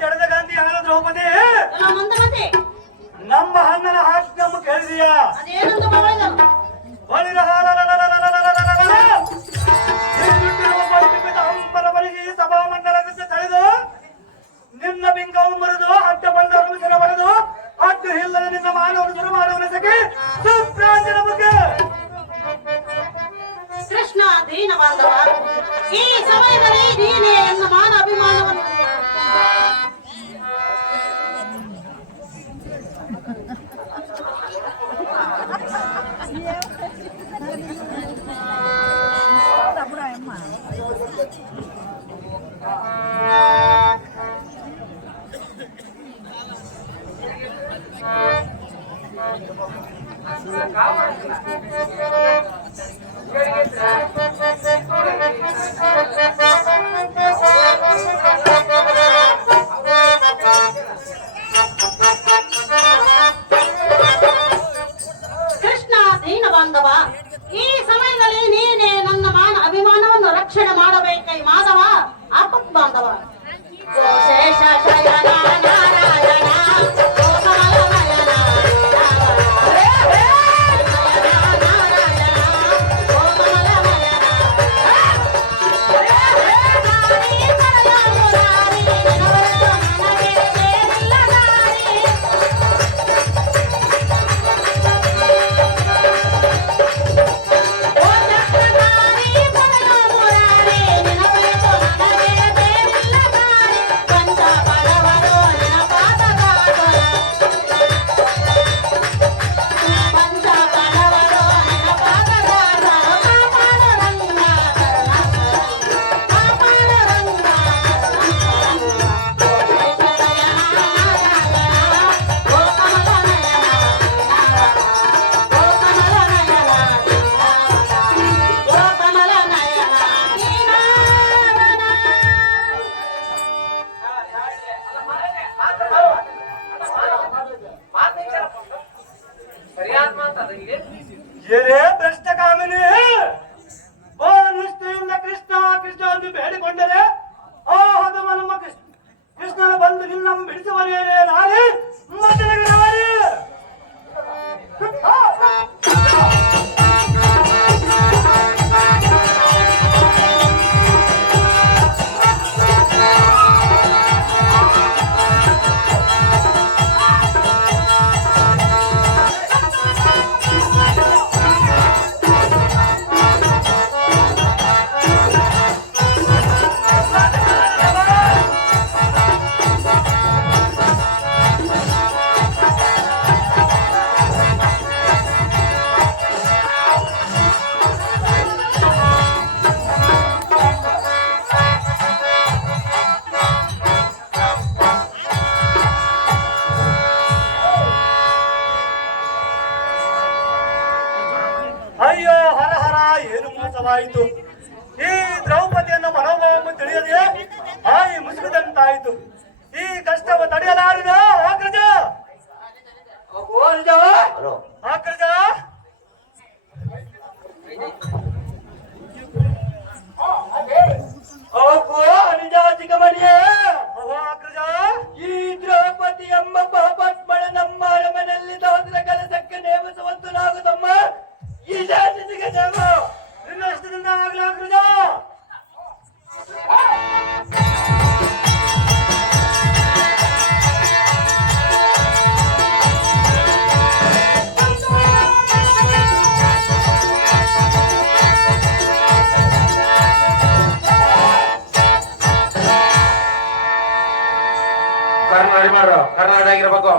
ಜಡದ ಗಾಂಧಿ ಹಣ ದ್ರೌಪದಿ ನಮ್ಮ ಅಣ್ಣನ ಹಾಕಿ ನಮ್ಮ ಕೇಳಿದೀಯಾ ಹಂಪರವರಿಗೆ ಸಭಾ ಮಂಡಲದಿಂದ ತಳೆದು ನಿನ್ನ ಬಿಂಕವು ಮರೆದು ಅಡ್ಡ ಬಂದ ರಮಸನ ಬರೆದು ಅಡ್ಡು ಇಲ್ಲದ ನಿನ್ನ ಮಾನವನು ಶುರು ಮಾಡುವನ ಸಖಿ ಸುಪ್ರಾಂಜನ ಬಗ್ಗೆ ಕೃಷ್ಣ ದೀನ ಬಾಂಧವ ಈ ಸಮಯದಲ್ಲಿ ನೀನೇ ನನ್ನ ಮಾನ ಅಭಿಮಾನವನ್ನು ಕೃಷ್ಣ ದೀನ ಬಾಂಧವ ಈ ಸಮಯದಲ್ಲಿ ನೀನೇ ನನ್ನ ಮಾನ ಅಭಿಮಾನವನ್ನು ರಕ್ಷಣೆ ಮಾಡಬೇಕೈ ಮಾಧವ ಆಪತ್ ಬಾಂಧವ ಶೇಷ ಶಯನ ನಾರಾಯಣ ಏನೇ ಭ್ರಷ್ಟ ಕಾಮಿನಿ ಓ ನಿಷ್ಠೆಯಿಂದ ಕೃಷ್ಣ ಕೃಷ್ಣ ಎಂದು ಬೇಡಿಕೊಂಡರೆ ಆ ಹದಮ ನಮ್ಮ ಕೃಷ್ಣನ ಬಂದು ನಿನ್ನ ಬಿಡಿಸುವರೇನೇ ನಾರಿ ಮತನಗರವರೇ ಅಯ್ಯೋ ಹರ ಹರ ಏನು ಮೋಸವಾಯಿತು. ಈ ದ್ರೌಪದಿಯನ್ನ ಮನೋಭಾವವನ್ನು ತಿಳಿಯದೆ ಆಯಿ ಮುಸುಕದಂತಾಯಿತು. ಈ ಕಷ್ಟವ ತಡೆಯಲಾರಿದ ಅಗ್ರಜ ಅಗ್ರಜ ನಿಜಾತಿಕ ಮನೆಯೇ ಅಗ್ರಜ ಈ ದ್ರೌಪದಿ ಎಂಬ ಪಾಪಾತ್ಮಳ ನಮ್ಮ ಅರಮನೆಯಲ್ಲಿ ದಾಸರ ಕೆಲಸಕ್ಕೆ ನೇಮಿಸುವಂತನಾಗುತ್ತಮ್ಮ. ನಿನ್ನಷ್ಟದಿಂದ ಆಗಲಿ ಅಗ್ರಜ. ಕರ್ನಾಟಕ ಆಗಿರ್ಬೇಕು.